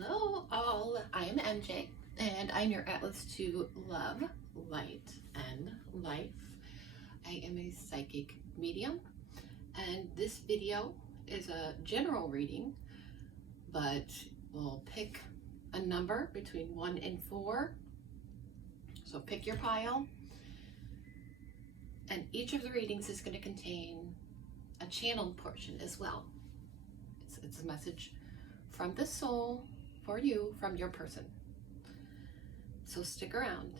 Hello all, I am MJ and I'm your atlas to love, light, and life. I am a psychic medium and this video is a general reading, but we'll pick a number between 1 and 4. So pick your pile, and each of the readings is going to contain a channeled portion as well. It's a message from the soul for you, from your person. So stick around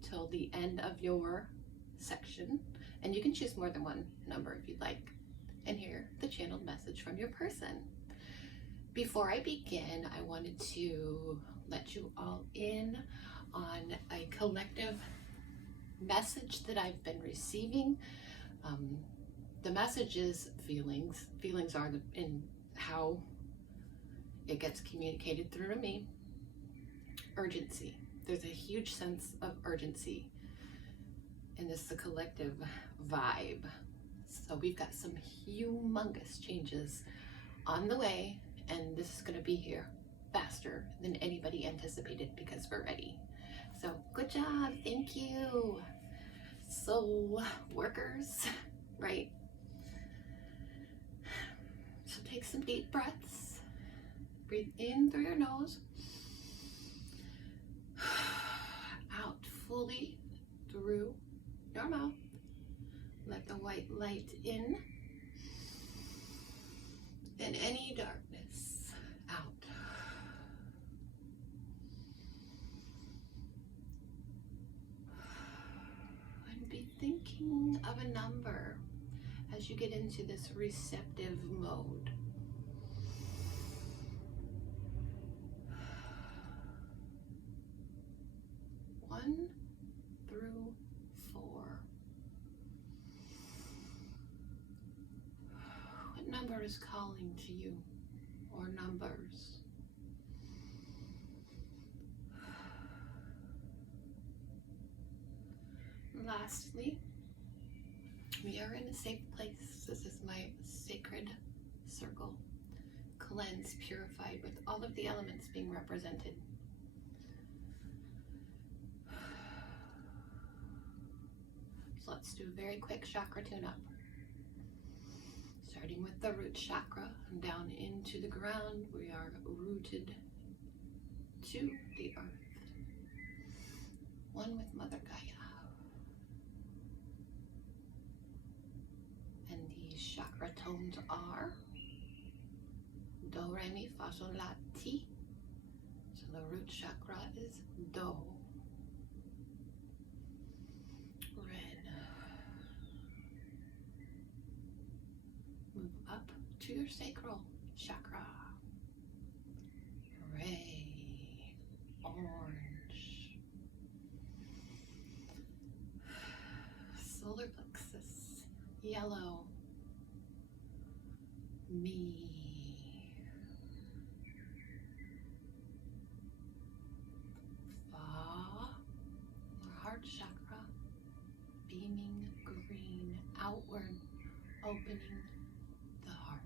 till the end of your section, and you can choose more than one number if you'd like, and hear the channeled message from your person. Before I begin, I wanted to let you all in on a collective message that I've been receiving. The message is feelings. Feelings are in how it gets communicated through to me. Urgency. There's a huge sense of urgency in this collective vibe. So we've got some humongous changes on the way, and this is going to be here faster than anybody anticipated because we're ready. So good job. Thank you. Soul workers, right? So take some deep breaths. Breathe in through your nose, out fully through your mouth. Let the white light in, and any darkness out. And be thinking of a number as you get into this receptive mode. 1 through 4. What number is calling to you, or numbers? Lastly, we are in a safe place. This is my sacred circle, cleansed, purified, with all of the elements being represented. So let's do a very quick chakra tune-up. Starting with the root chakra and down into the ground. We are rooted to the earth, one with Mother Gaia. And the chakra tones are Do, Re, Mi, Fa, Sol, La, Ti. So the root chakra is Do. Move up to your sacral chakra. Ray, orange. Solar plexus, yellow. Me. Fa, heart chakra, beaming green, outward, opening the heart.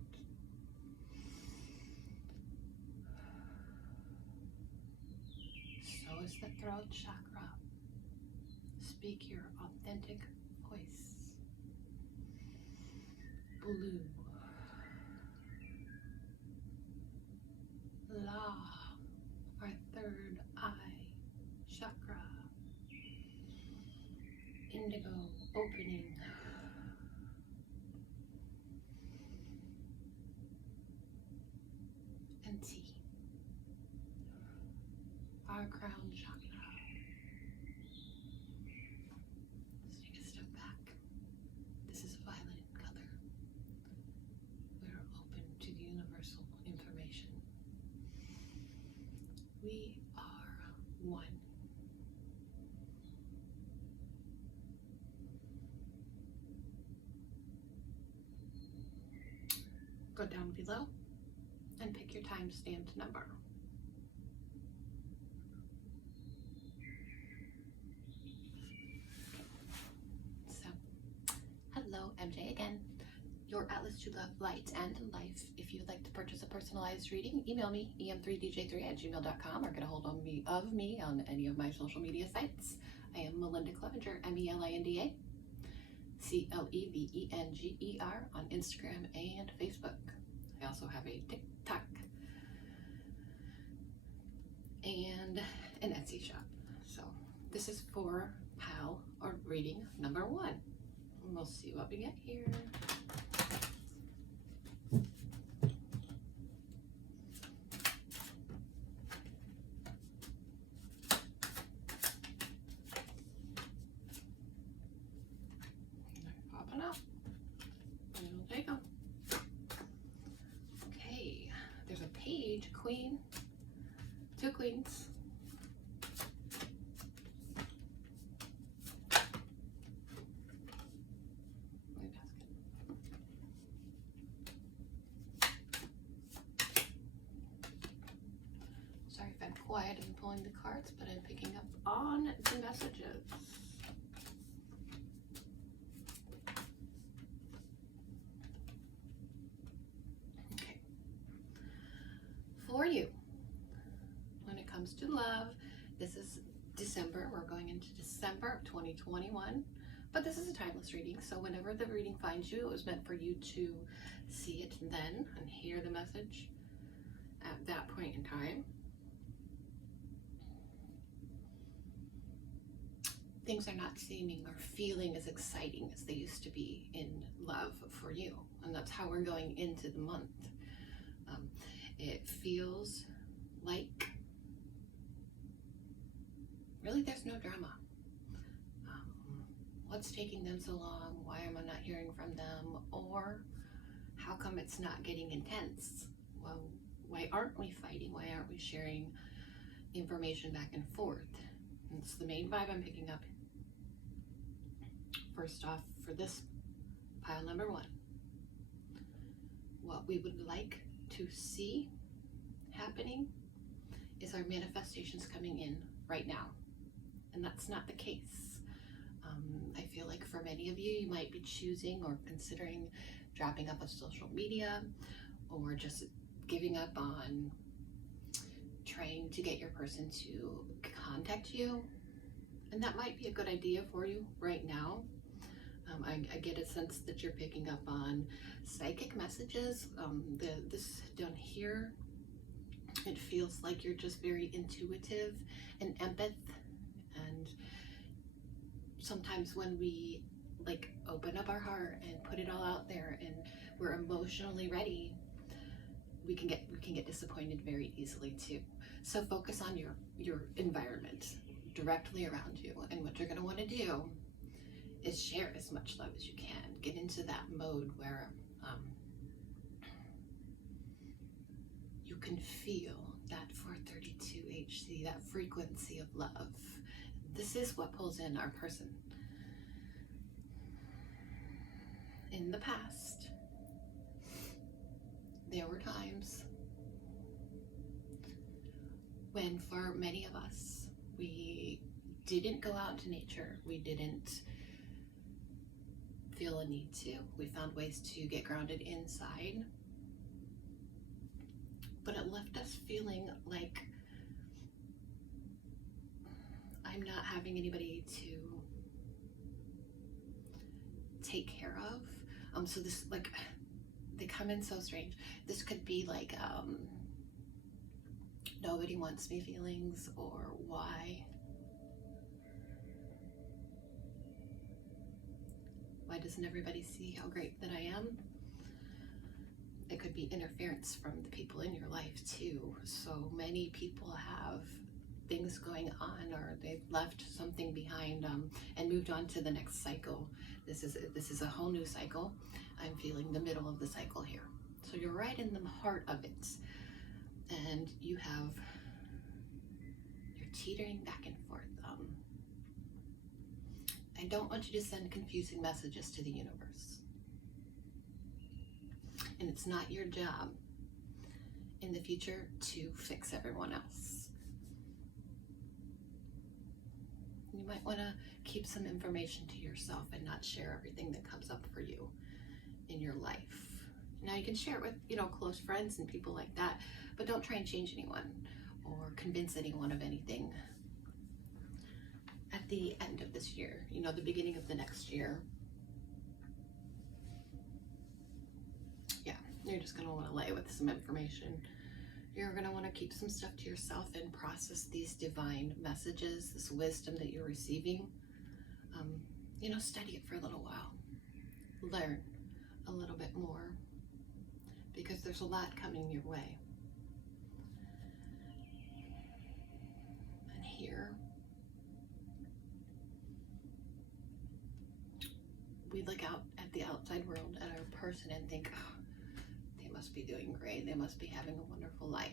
So is the throat chakra. Speak your authentic voice. Blue. La, our third eye chakra. Indigo, opening. And T, our crown chakra. Let's take a step back. This is violet in color. We're open to the universal information. We are one. Go down below and pick your time-stamped number. So, hello, MJ again. your atlas to love, light, and life. If you would like to purchase a personalized reading, email me, em3dj3@gmail.com, or get a hold of me on any of my social media sites. I am Melinda Clevenger, MELINDA, CLEVENGER on Instagram and Facebook. I also have a TikTok and an Etsy shop. So this is for pile or reading number 1. We'll see what we get here. Popping up. We'll take them. Okay, there's a page, queen, 2 queens. Sorry if I'm quiet and pulling the cards, but I'm picking up on the messages. Okay. For you, when it comes to love, this is December. We're going into December of 2021, but this is a timeless reading. So whenever the reading finds you, it was meant for you to see it then and hear the message at that point in time. Things are not seeming or feeling as exciting as they used to be in love for you. And that's how we're going into the month. It feels like really there's no drama. What's taking them so long? Why am I not hearing from them? Or how come it's not getting intense? Well, why aren't we fighting? Why aren't we sharing information back and forth? And it's the main vibe I'm picking up. First off, for this pile number 1, what we would like to see happening is our manifestations coming in right now. And that's not the case. I feel like for many of you, you might be choosing or considering dropping up of social media, or just giving up on trying to get your person to contact you. And that might be a good idea for you right now. I get a sense that you're picking up on psychic messages. This down here, it feels like you're just very intuitive and empath. And sometimes when we like open up our heart and put it all out there and we're emotionally ready, we can get disappointed very easily too. So focus on your environment directly around you, and what you're going to want to do is share as much love as you can. Get into that mode where you can feel that 432 HC, that frequency of love. This is what pulls in our person. In the past, there were times when, for many of us, we didn't go out into nature. We didn't feel a need to. We found ways to get grounded inside. But it left us feeling like I'm not having anybody to take care of. So this, like, they come in so strange. This could be like, nobody wants me feelings, or why doesn't everybody see how great that I am? It could be interference from the people in your life too. So many people have things going on, or they've left something behind and moved on to the next cycle. This is a whole new cycle. I'm feeling the middle of the cycle here. So you're right in the heart of it, and you're teetering back and forth. I don't want you to send confusing messages to the universe. And it's not your job in the future to fix everyone else. You might want to keep some information to yourself and not share everything that comes up for you. in your life. Now you can share it with, you know, close friends and people like that, but don't try and change anyone or convince anyone of anything. At the end of this year, you know, the beginning of the next year, yeah, you're just going to want to lay with some information. You're going to want to keep some stuff to yourself and process these divine messages, this wisdom that you're receiving. You know, study it for a little while. Learn a little bit more, because there's a lot coming your way. And here, we look out at the outside world, at our person, and think, oh, they must be doing great. They must be having a wonderful life.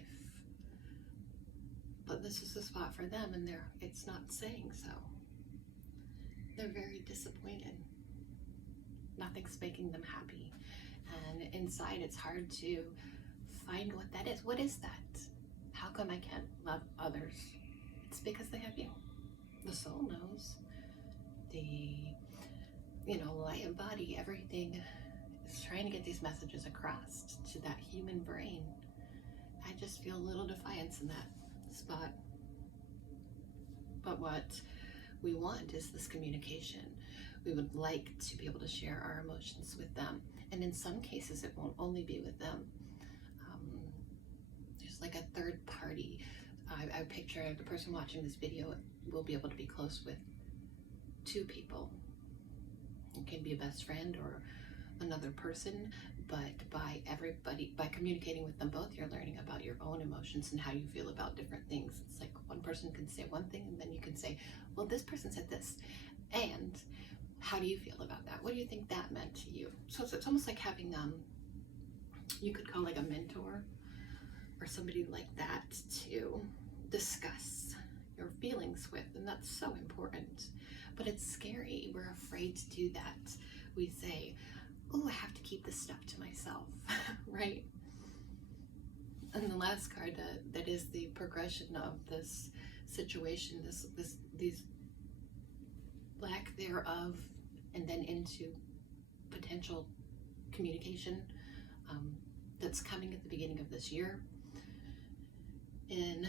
But this is the spot for them, and it's not saying so. They're very disappointed. Nothing's making them happy. And inside, it's hard to find what that is. What is that? How come I can't love others? It's because they have you. The soul knows. The, you know, light and body, everything is trying to get these messages across to that human brain. I just feel a little defiance in that spot. But what we want is this communication. We would like to be able to share our emotions with them. And in some cases, it won't only be with them. There's like a third party. I picture the person watching this video will be able to be close with two people. It can be a best friend or another person, but by communicating with them both, you're learning about your own emotions and how you feel about different things. It's like one person can say one thing, and then you can say, well, this person said this, and how do you feel about that? What do you think that meant to you? So it's almost like having, you could call like a mentor or somebody like that to discuss your feelings with, and that's so important. But it's scary. We're afraid to do that. We say, oh, I have to keep this stuff to myself, right? And the last card that is the progression of this situation, these lack thereof, and then into potential communication that's coming at the beginning of this year. In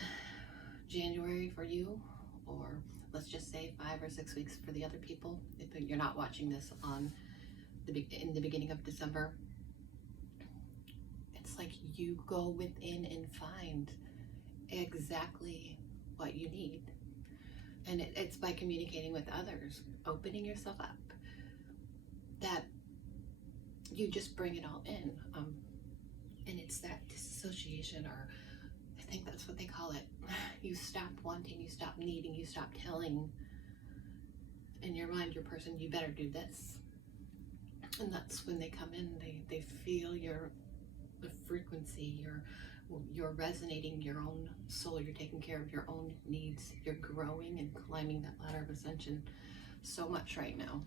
January for you, or let's just say 5 or 6 weeks for the other people, if you're not watching this in the beginning of December. It's like you go within and find exactly what you need. And it's by communicating with others, opening yourself up, that you just bring it all in. And it's that disassociation, or I think that's what they call it. You stop wanting, you stop needing, you stop telling in your mind, your person, you better do this. And that's when they come in, they feel the frequency, you're resonating your own soul, you're taking care of your own needs, you're growing and climbing that ladder of ascension so much right now.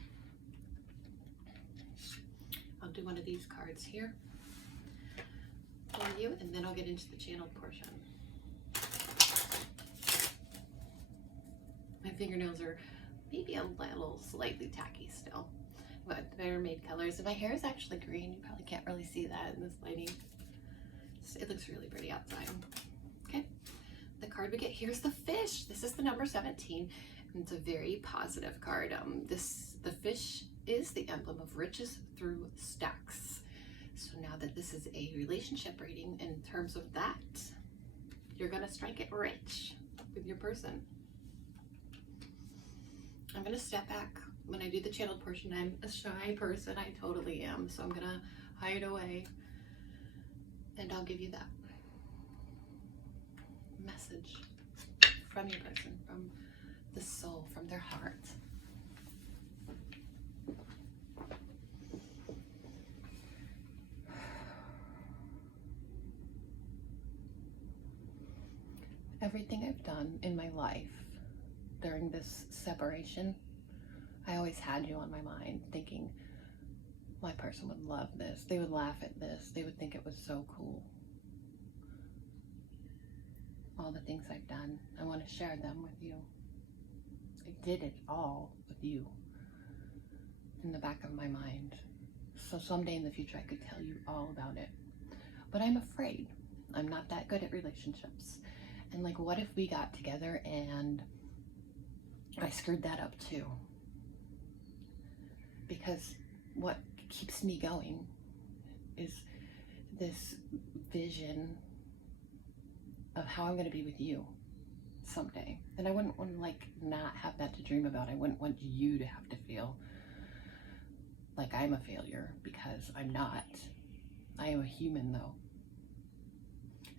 I'll do one of these cards here for you, and then I'll get into the channeled portion. My fingernails are maybe a little slightly tacky still, but they're made colors. And my hair is actually green. You probably can't really see that in this lighting. It looks really pretty outside. Okay, the card we get here is the fish. This is the number 17, and it's a very positive card. The fish is the emblem of riches through stacks. So now that this is a relationship reading, in terms of that, you're gonna strike it rich with your person. I'm gonna step back. When I do the channeled portion, I'm a shy person, I totally am. So I'm gonna hide away, and I'll give you that message from your person, from the soul, from their heart. Everything I've done in my life during this separation, I always had you on my mind, thinking my person would love this. They would laugh at this. They would think it was so cool. All the things I've done, I want to share them with you. I did it all with you in the back of my mind So someday in the future I could tell you all about it. But I'm afraid. I'm not that good at relationships. And like, what if we got together and I screwed that up too? Because what keeps me going is this vision of how I'm going to be with you someday. And I wouldn't want to like not have that to dream about. I wouldn't want you to have to feel like I'm a failure, because I'm not. I am a human though.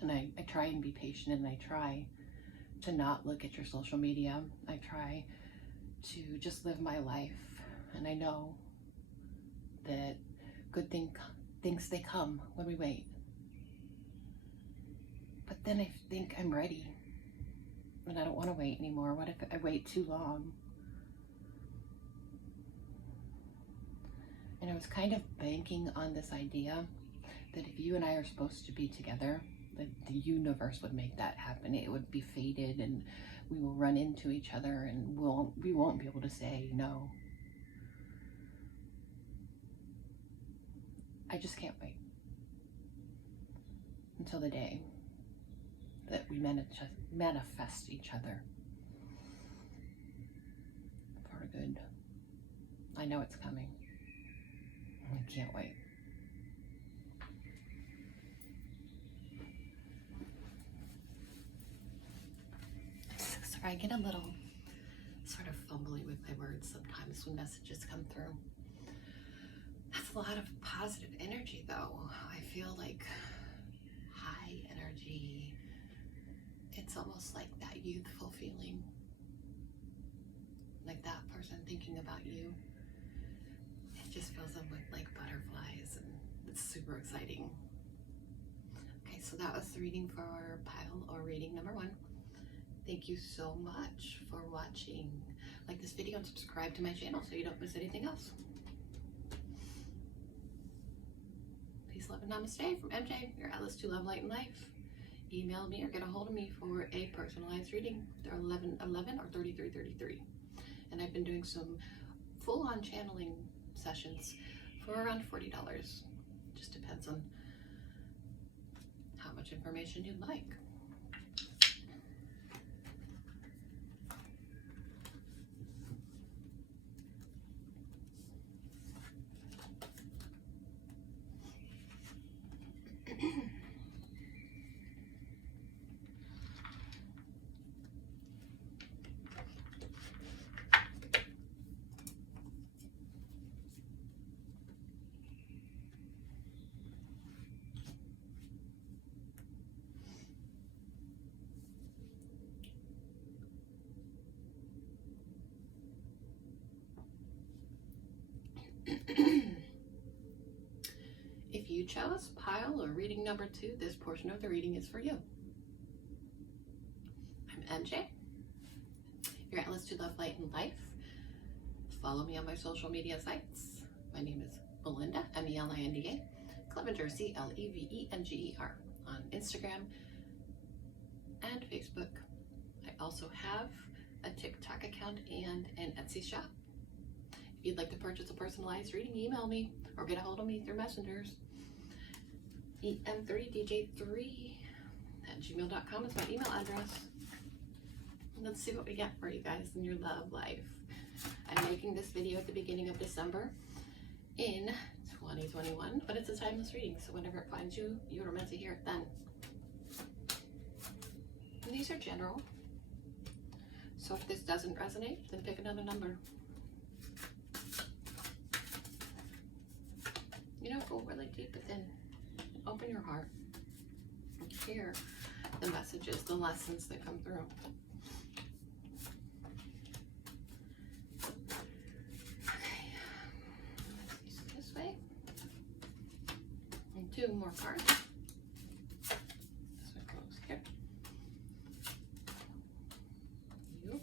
And I try and be patient, and I try to not look at your social media. I try to just live my life. And I know that good things they come when we wait. But then I think I'm ready. And I don't want to wait anymore. What if I wait too long? And I was kind of banking on this idea that if you and I are supposed to be together, that the universe would make that happen. It would be fated, and we will run into each other, and we won't be able to say no. I just can't wait until the day that we manifest each other for good. I know it's coming. I can't wait. Sorry, I get a little sort of fumbly with my words sometimes when messages come through. That's a lot of positive energy though. I feel like high energy. It's almost like that youthful feeling. Like that person thinking about you. It just fills them with like butterflies, and it's super exciting. Okay, so that was the reading for pile or reading number 1. Thank you so much for watching. Like this video and subscribe to my channel so you don't miss anything else. Peace, love, and namaste from MJ, your Atlas to Love, Light, and Life. Email me or get a hold of me for a personalized reading. They're 11 or 33. And I've been doing some full-on channeling sessions for around $40. Just depends on how much information you'd like. If you chose pile or reading number 2, this portion of the reading is for you. I'm MJ, your Atlas to Love, Light, and Life. Follow me on my social media sites. My name is Belinda, Melinda, Clevenger, Clevenger, on Instagram and Facebook. I also have a TikTok account and an Etsy shop. If you'd like to purchase a personalized reading, email me or get a hold of me through messengers. em30dj3@gmail.com is my email address. Let's see what we got for you guys in your love life. I'm making this video at the beginning of December in 2021, but it's a timeless reading, so whenever it finds you, you are meant to hear it then. And these are general, so if this doesn't resonate, then pick another number. You know, go really deep within. Open your heart and hear the messages, the lessons that come through. Okay, let's use this way. And 2 more cards. This one goes here. You.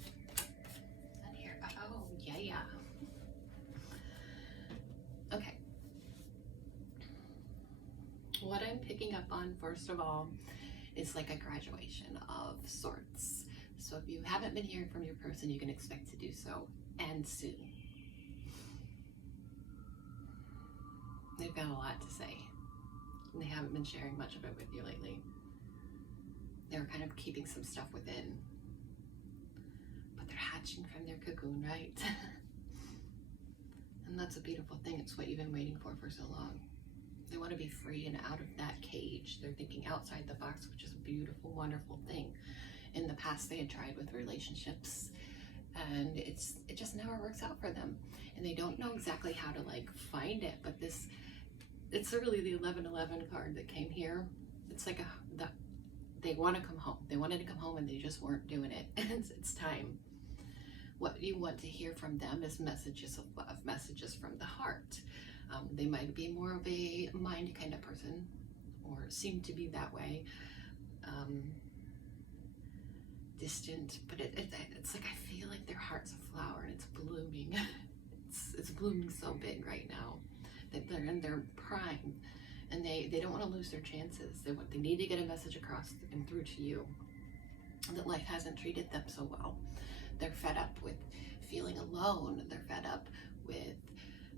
And here. Oh, yeah. Okay. What I'm picking up on, first of all, is like a graduation of sorts. So if you haven't been hearing from your person, you can expect to do so, and soon. They've got a lot to say. And they haven't been sharing much of it with you lately. They're kind of keeping some stuff within. But they're hatching from their cocoon, right? And that's a beautiful thing. It's what you've been waiting for so long. They want to be free and out of that cage. They're thinking outside the box, which is a beautiful, wonderful thing. In the past, they had tried with relationships, and it just never works out for them. And they don't know exactly how to like find it. But it's really the 1111 card that came here. It's like they want to come home. They wanted to come home and they just weren't doing it. And it's time. What you want to hear from them is messages of love, messages from the heart. They might be more of a mind kind of person, or seem to be that way. Distant, but it's like I feel like their heart's a flower and it's blooming. It's blooming so big right now that they're in their prime, and they don't want to lose their chances. They need to get a message across and through to you that life hasn't treated them so well. They're fed up with feeling alone. They're fed up with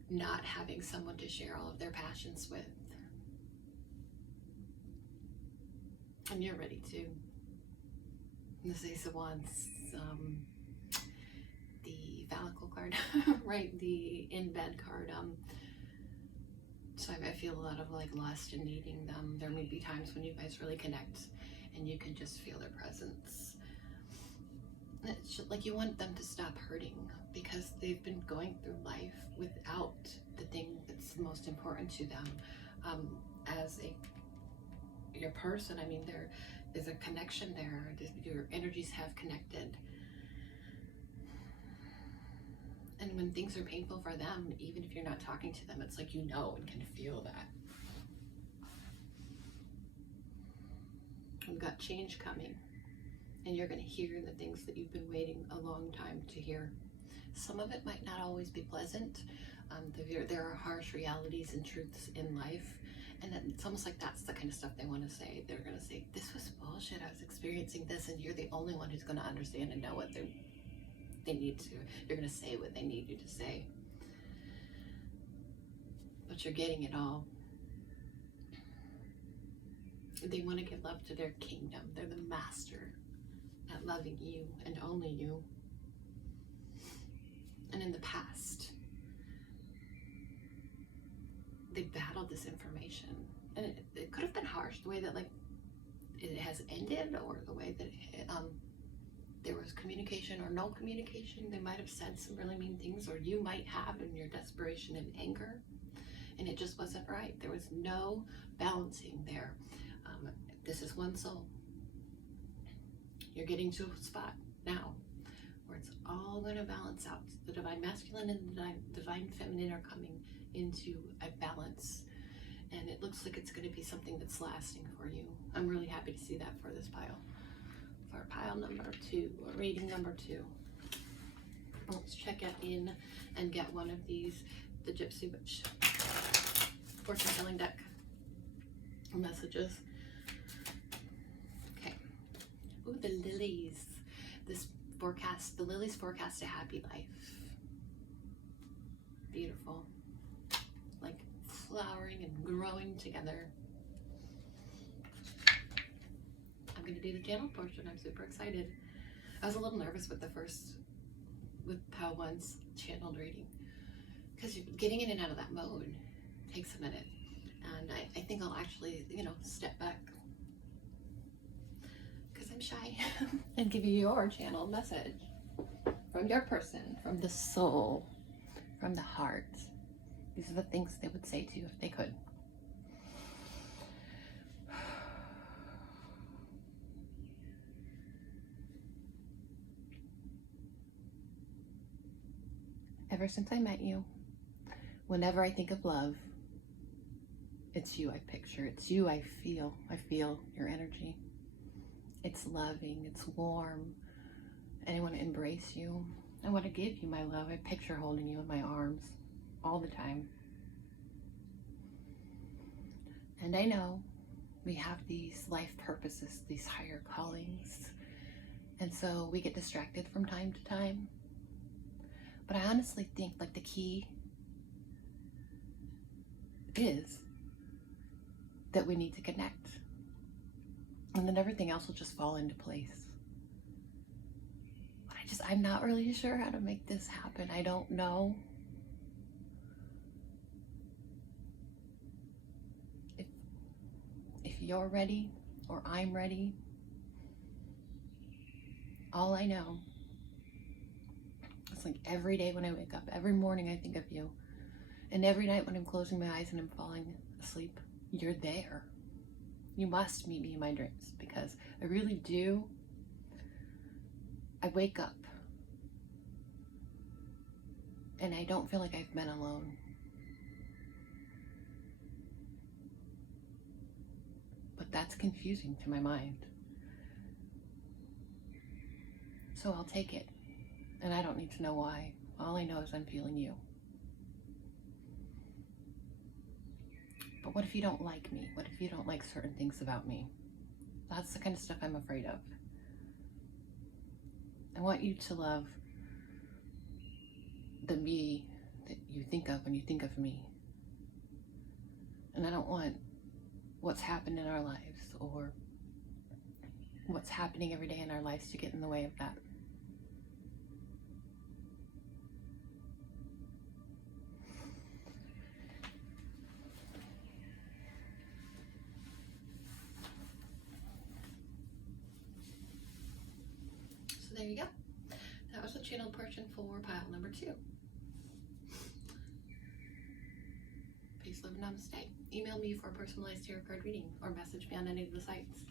not having someone to share all of their passions with. And you're ready to. This Ace of Wands, the Valical card, right? The in bed card. So I feel a lot of like lust and needing them. There may be times when you guys really connect and you can just feel their presence. It's just like you want them to stop hurting because they've been going through life without the thing that's most important to them. As your person, I mean, there is a connection there. Your energies have connected. And when things are painful for them, even if you're not talking to them, it's like you know and can feel that. We've got change coming. And you're going to hear the things that you've been waiting a long time to hear. Some of it might not always be pleasant. There are harsh realities and truths in life. And it's almost like that's the kind of stuff they want to say. They're going to say, this was bullshit. I was experiencing this, and you're the only one who's going to understand and know what they need to. You're going to say what they need you to say. But you're getting it all. They want to give love to their kingdom. They're the master at loving you and only you. And in the past, they battled this information, and it could have been harsh, the way that like it has ended, or the way that there was communication or no communication. They might have said some really mean things, or you might have in your desperation and anger, and it just wasn't right. There was no balancing there. This is one soul. You're getting to a spot now where it's all going to balance out. The divine masculine and the divine feminine are coming into a balance, and it looks like it's going to be something that's lasting for you. I'm really happy to see that for this pile. For pile number 2, or reading number 2. Let's check it in and get one of these, the Gypsy Witch fortune telling deck messages. Okay. Ooh, the lilies. The lilies forecast a happy life. Beautiful. Like flowering and growing together. I'm going to do the channel portion. I'm super excited. I was a little nervous with pile 1's channeled reading, because getting in and out of that mode takes a minute. And I think I'll actually, step back, because I'm shy, and give you your channeled message from your person, from the soul, from the heart. These are the things they would say to you if they could. Ever since I met you, whenever I think of love, it's you I picture. It's you I feel. I feel your energy. It's loving. It's warm. And I want to embrace you. I want to give you my love. I picture holding you in my arms all the time. And I know we have these life purposes, these higher callings. And so we get distracted from time to time. But I honestly think like the key is that we need to connect. And then everything else will just fall into place. But I'm not really sure how to make this happen. I don't know. If you're ready or I'm ready, all I know, it's like every day when I wake up, every morning I think of you. And every night when I'm closing my eyes and I'm falling asleep, you're there. You must meet me in my dreams, because I really do. I wake up and I don't feel like I've been alone. But that's confusing to my mind. So I'll take it. And I don't need to know why. All I know is I'm feeling you. But what if you don't like me? What if you don't like certain things about me? That's the kind of stuff I'm afraid of. I want you to love the me that you think of when you think of me. And I don't want what's happened in our lives or what's happening every day in our lives to get in the way of that. So there you go. That was the channel portion for pile number 2. Peace, love, and namaste. Email me for a personalized tarot card reading or message me on any of the sites.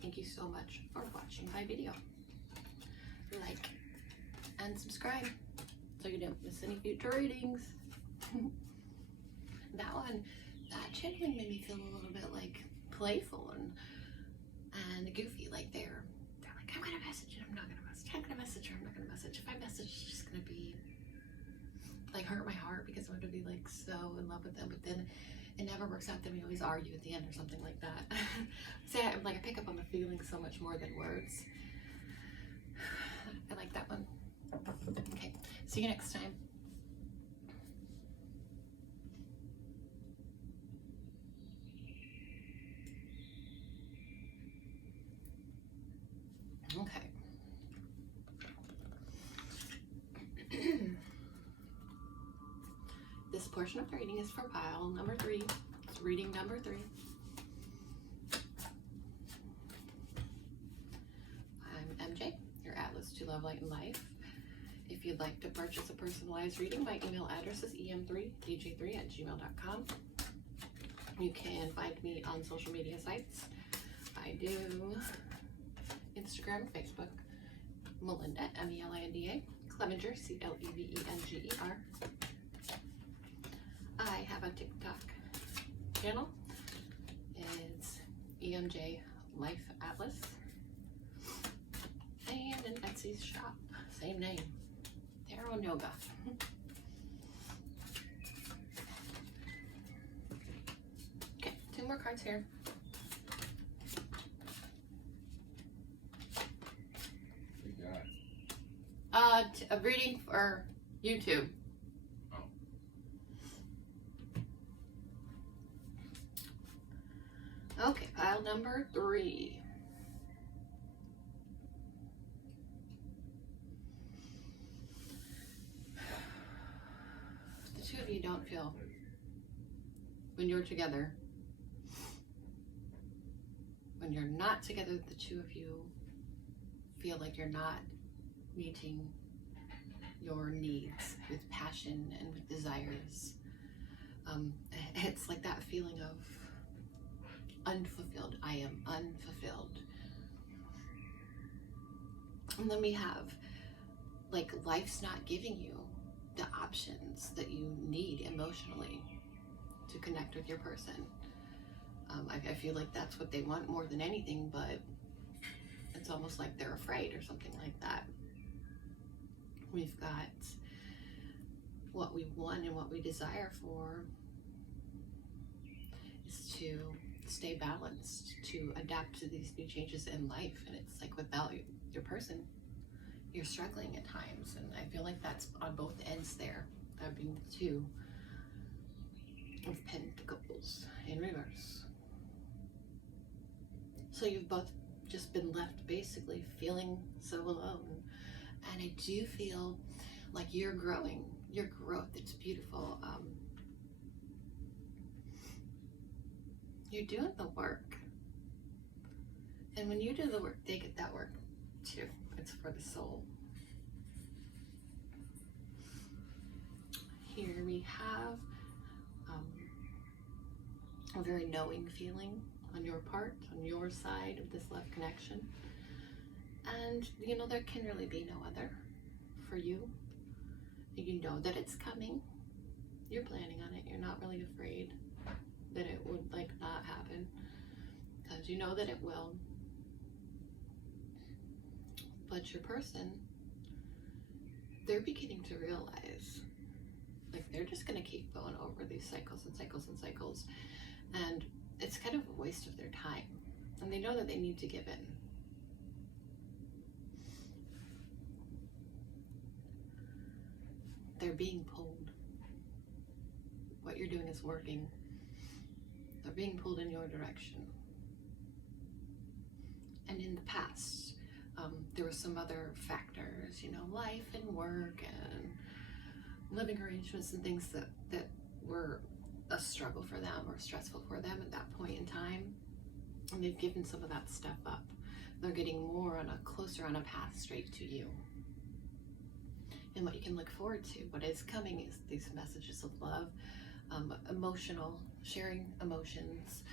Thank you so much for watching my video. Like and subscribe so you don't miss any future readings. That channeling made me feel a little bit like playful and goofy. Like they're like, I'm gonna message and I'm not gonna message. I'm gonna message or I'm not gonna message. If I message, it's just gonna be like hurt my heart because I'm gonna be like so in love with them. But then it never works out. Then we always argue at the end or something like that. See, I pick up on the feelings so much more than words. I like that one. Okay, see you next time. Okay. This portion of the reading is for pile number 3. It's reading number 3. I'm MJ, your Atlas to Love, Light, and Life. If you'd like to purchase a personalized reading, my email address is em3dj3@gmail.com. You can find me on social media sites. I do Instagram, Facebook, Melinda, Melinda, Clevenger, Clevenger. I have a TikTok channel. It's eMJlifeAtlas. And an Etsy shop, same name, Tarot and Yoga. Okay, 2 more cards here. A reading for YouTube. Okay, pile number 3. The two of you don't feel, when you're together, when you're not together, the two of you feel like you're not meeting your needs with passion and with desires. It's like that feeling of unfulfilled. I am unfulfilled. And then we have like life's not giving you the options that you need emotionally to connect with your person. I feel like that's what they want more than anything, but it's almost like they're afraid or something like that. We've got what we want and what we desire for is to stay balanced, to adapt to these new changes in life. And it's like without your person, you're struggling at times. And I feel like that's on both ends there, that being 2. of Pentacles in reverse. So you've both just been left basically feeling so alone. And I do feel like you're growing. Your growth, it's beautiful. You're doing the work. And when you do the work, they get that work too. It's for the soul. Here we have a very knowing feeling on your part, on your side of this love connection. And you know, there can really be no other for you. You know that it's coming. You're planning on it. You're not really afraid that it would like not happen, because you know that it will. But your person, they're beginning to realize like they're just going to keep going over these cycles and cycles and cycles, and it's kind of a waste of their time, and they know that they need to give in. They're being pulled. What you're doing is working. They're being pulled in your direction. And in the past, there were some other factors, you know, life and work and living arrangements and things that were a struggle for them or stressful for them at that point in time. And they've given some of that stuff up. They're getting more on closer on a path straight to you. And what you can look forward to, what is coming, is these messages of love, emotional, sharing emotions.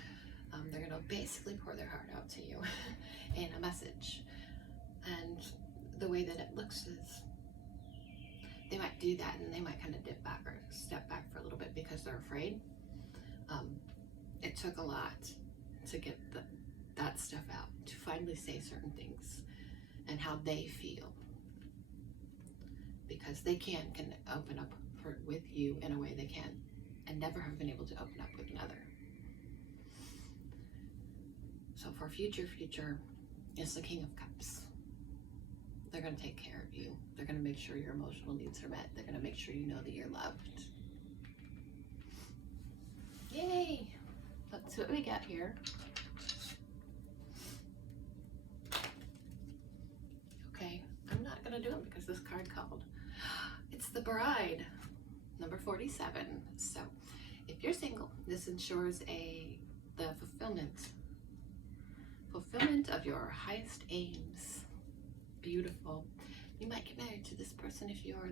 They're going to basically pour their heart out to you in a message. And the way that it looks is they might do that and they might kind of dip back or step back for a little bit because they're afraid. It took a lot to get that stuff out, to finally say certain things and how they feel. Because they can open up with you in a way they can and never have been able to open up with another. So for future is the King of Cups. They're going to take care of you. They're going to make sure your emotional needs are met. They're going to make sure you know that you're loved. Yay! That's what we got here. Okay, I'm not going to do it because this card called. It's the Bride, number 47. So if you're single, this ensures the fulfillment of your highest aims. Beautiful. You might get married to this person if you are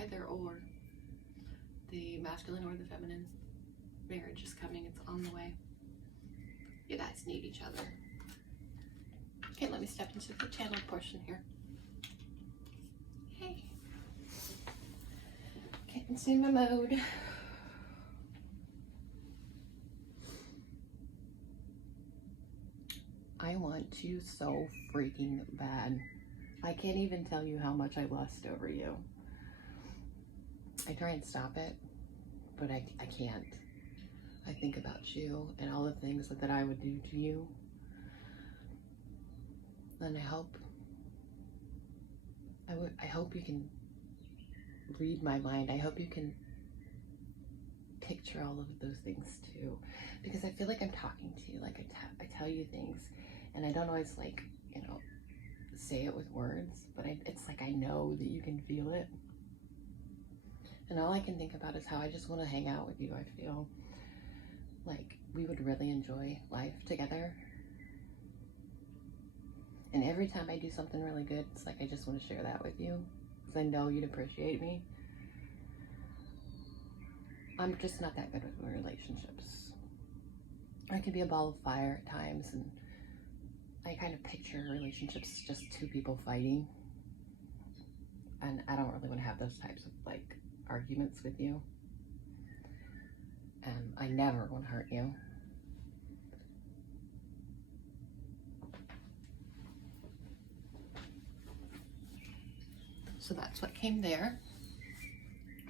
either or, the masculine or the feminine. Marriage is coming. It's on the way. You guys need each other. Okay, let me step into the channel portion here. Hey. Get into my mode. I want you so freaking bad. I can't even tell you how much I lust over you. I try and stop it, but I can't. I think about you and all the things that I would do to you. And I hope you can read my mind. I hope you can picture all of those things too, because I feel like I'm talking to you, like I tell you things, and I don't always like, you know, say it with words, but it's like I know that you can feel it. And all I can think about is how I just want to hang out with you. I feel like we would really enjoy life together. And every time I do something really good, it's like I just want to share that with you, because I know you'd appreciate me. I'm just not that good with my relationships. I can be a ball of fire at times, and I kind of picture relationships just two people fighting. And I don't really want to have those types of like arguments with you. And I never want to hurt you. So that's what came there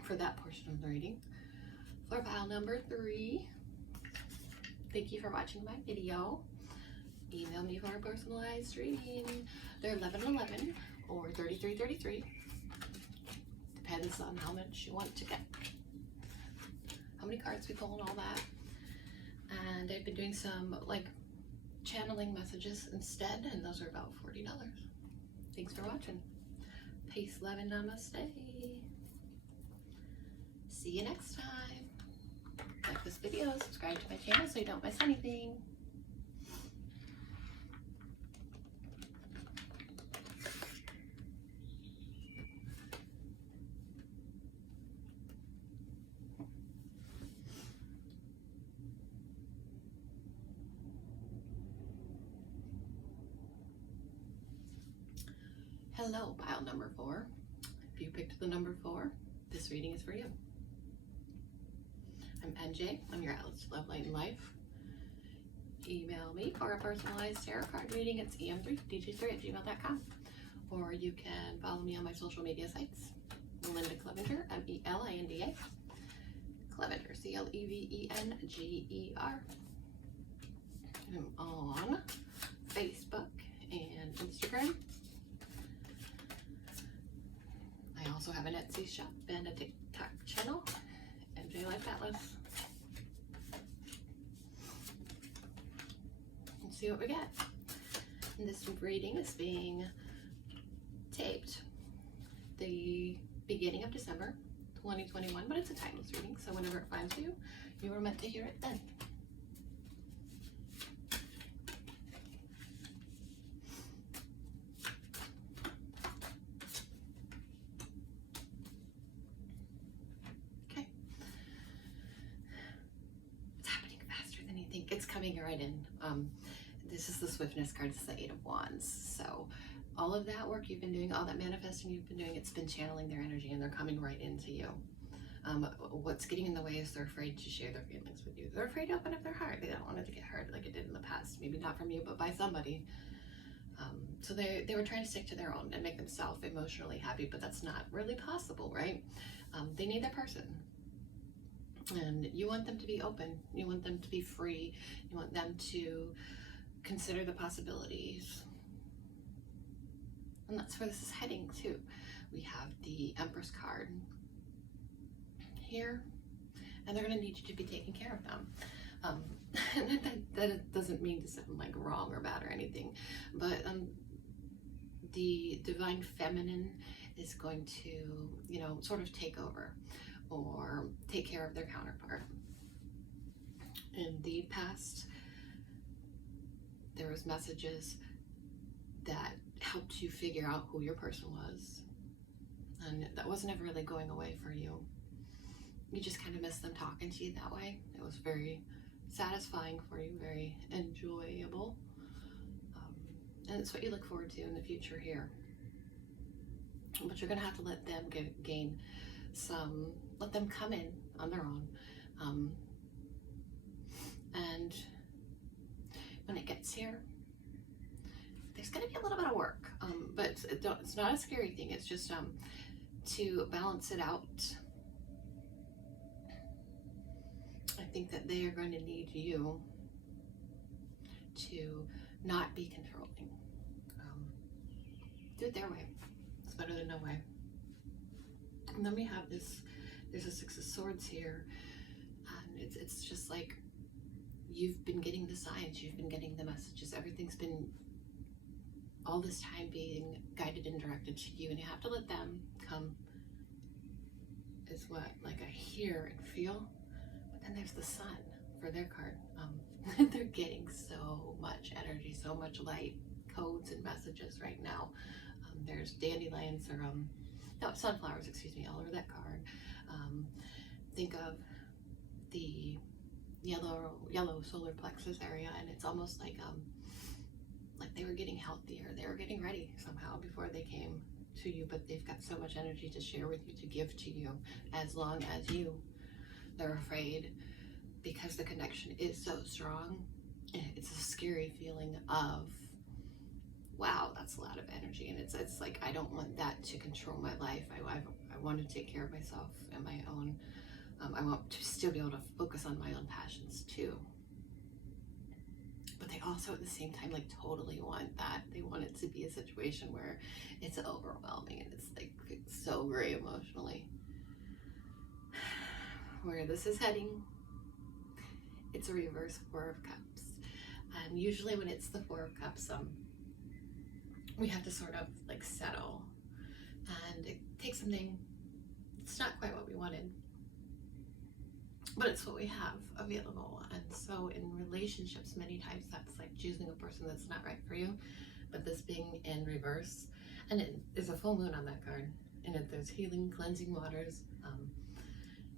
for that portion of the reading. For pile number 3, thank you for watching my video. Email me for a personalized reading. They're 11:11 or 33:33. Depends on how much you want to get. how many cards we pull and all that. And I've been doing some like channeling messages instead, and those are about $40. Thanks for watching. Peace, love, and namaste. See you next time. Like this video, subscribe to my channel so you don't miss anything. Hello, pile number 4. If you picked the number 4, this reading is for you. I'm NJ. I'm your Atlas to Love, Light, and Life. Email me for a personalized tarot card reading. It's eMJlifeAtlas@gmail.com. Or you can follow me on my social media sites. Linda Clevenger, MELINDA. Clevenger, CLEVENGER. I'm on Facebook and Instagram. I also have an Etsy shop and a TikTok channel, eMJlifeAtlas. Let's see what we get. And this reading is being taped the beginning of December 2021, but it's a timeless reading, so whenever it finds you, you were meant to hear it then. It's coming right in. This is the swiftness card. It's the 8 of Wands. So all of that work you've been doing, all that manifesting you've been doing, it's been channeling their energy and they're coming right into you. What's getting in the way is they're afraid to share their feelings with you. They're afraid to open up their heart. They don't want it to get hurt like it did in the past. Maybe not from you, but by somebody. So they were trying to stick to their own and make themselves emotionally happy, but that's not really possible, right? They need their person. And you want them to be open. You want them to be free. You want them to consider the possibilities. And that's where this is heading too. We have the Empress card here, and they're going to need you to be taking care of them. That doesn't mean to sound like wrong or bad or anything, but the divine feminine is going to, you know, sort of take over or take care of their counterpart. In the past, there was messages that helped you figure out who your person was, and that wasn't ever really going away for you. You just kind of missed them talking to you that way. It was very satisfying for you, very enjoyable, and it's what you look forward to in the future here. But you're gonna have to let them gain some, let them come in on their own, and when it gets here, there's going to be a little bit of work, but it's not a scary thing. It's just to balance it out. I think that they are going to need you to not be controlling. Do it their way. It's better than no way. And then we have this, there's a 6 of Swords here, and it's just like you've been getting the signs, you've been getting the messages, everything's been all this time being guided and directed to you, and you have to let them come is what like I hear and feel. But then there's the Sun for their card. They're getting so much energy, so much light, codes and messages right now. There's dandelions or no, sunflowers, excuse me, all over that card. Think of the yellow solar plexus area, and it's almost like they were getting healthier. They were getting ready somehow before they came to you, but they've got so much energy to share with you, to give to you, as long as they're afraid, because the connection is so strong. It's a scary feeling of, wow, that's a lot of energy, and it's like, I don't want that to control my life. I want to take care of myself and my own. I want to still be able to focus on my own passions too. But they also at the same time like totally want that. They want it to be a situation where it's overwhelming and it's like it's so great emotionally. where this is heading. It's a reverse Four of Cups. And usually when it's the Four of Cups, we have to sort of like settle. And it takes something, it's not quite what we wanted, but it's what we have available. And so in relationships, many times that's like choosing a person that's not right for you. But this being in reverse, and it is a full moon on that card, and there's healing, cleansing waters,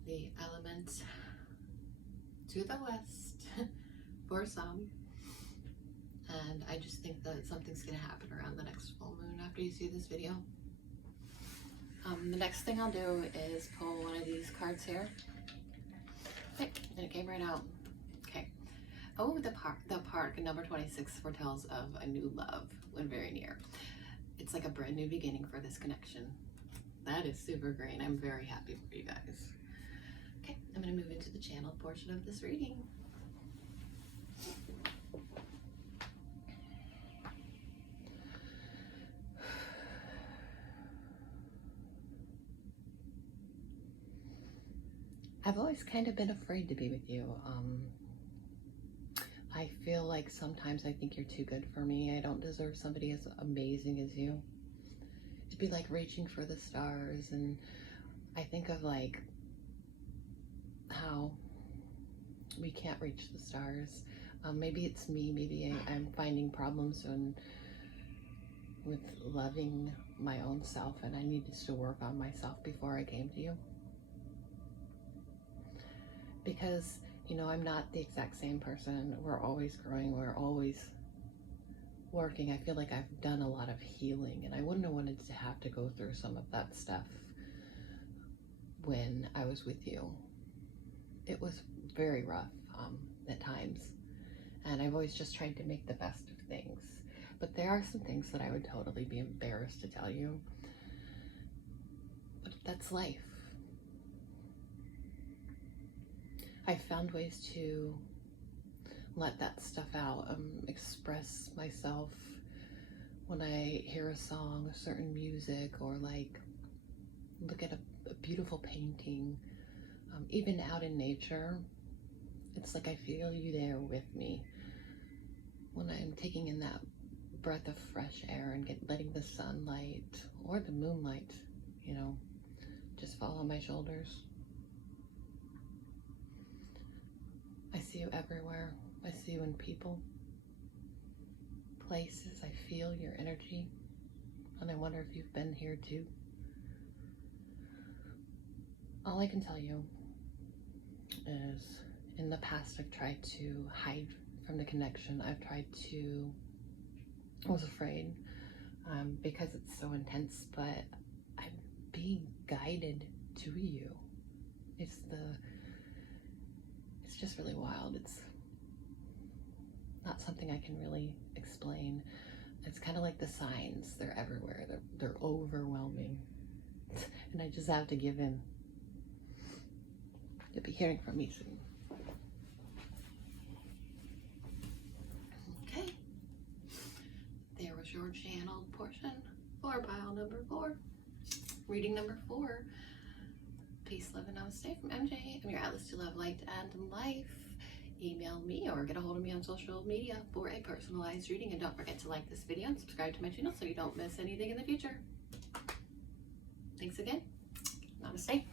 the elements to the west for some. And I just think that something's going to happen around the next full moon after you see this video. The next thing I'll do is pull one of these cards here. Okay, and it came right out. Okay. Oh, the park, number 26, foretells of a new love when very near. It's like a brand new beginning for this connection. That is super great. I'm very happy for you guys. Okay, I'm going to move into the channeled portion of this reading. I've always kind of been afraid to be with you. I feel like sometimes I think you're too good for me. I don't deserve somebody as amazing as you. It'd be like reaching for the stars, and I think of like how we can't reach the stars. Maybe it's me, maybe I'm finding problems with loving my own self, and I needed to work on myself before I came to you. Because, you know, I'm not the exact same person. We're always growing. We're always working. I feel like I've done a lot of healing, and I wouldn't have wanted to have to go through some of that stuff when I was with you. It was very rough at times, and I've always just tried to make the best of things. But there are some things that I would totally be embarrassed to tell you. But that's life. I found ways to let that stuff out, express myself when I hear a song, a certain music, or like look at a beautiful painting, even out in nature. It's like I feel you there with me when I'm taking in that breath of fresh air and letting the sunlight or the moonlight, you know, just fall on my shoulders. I see you everywhere. I see you in people, places. I feel your energy, and I wonder if you've been here too. All I can tell you is in the past I've tried to hide from the connection. I was afraid because it's so intense, but I'm being guided to you. It's just really wild. It's not something I can really explain. It's kind of like the signs. They're everywhere. They're overwhelming. And I just have to give in. You'll be hearing from me soon. Okay. There was your channeled portion for pile number 4. Reading number 4. Peace, love, and namaste from MJ. I'm your Atlas to love, light, and life. Email me or get a hold of me on social media for a personalized reading. And don't forget to like this video and subscribe to my channel so you don't miss anything in the future. Thanks again. Namaste.